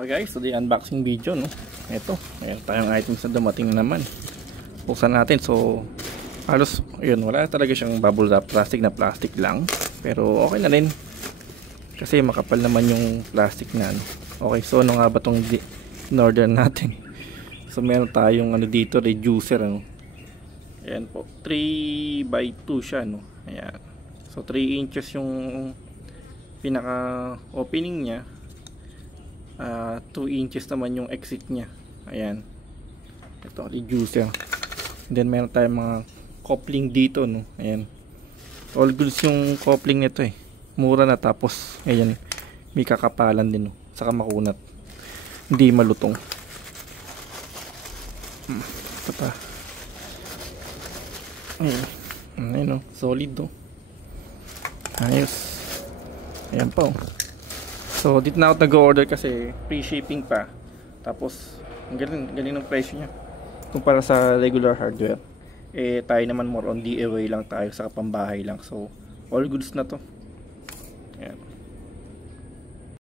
Okay guys, so the unboxing video, no. Ito, mayroon tayong items na dumating naman. Buksan natin. So halos yun, wala talaga siyang bubble wrap, plastic na plastic lang. Pero okay na rin. Kasi makapal naman yung plastic na ano. Okay, so ano nga ba tong in-order natin? So meron tayong ano dito, reducer ano. Ayan po, 3x2 siya no. Ayan. So 3 inches yung pinaka opening niya. 2 inches naman yung exit niya. Ayan. Ito, reducer. And then meron tayong mga coupling dito no. Ayan. All goods yung coupling nito eh. Mura na, tapos ayan, may kakapalan din no. Saka makunat. Hindi malutong. Ito pa. Ayan. Ayan no. Solid no. Ayos. Ayan po. So dito na ako nag-order kasi free shipping pa. Tapos ang galing ng presyo niya kumpara sa regular hardware. Eh tayo naman more on DIY lang tayo, sa pambahay lang. So all goods na to. Ayan.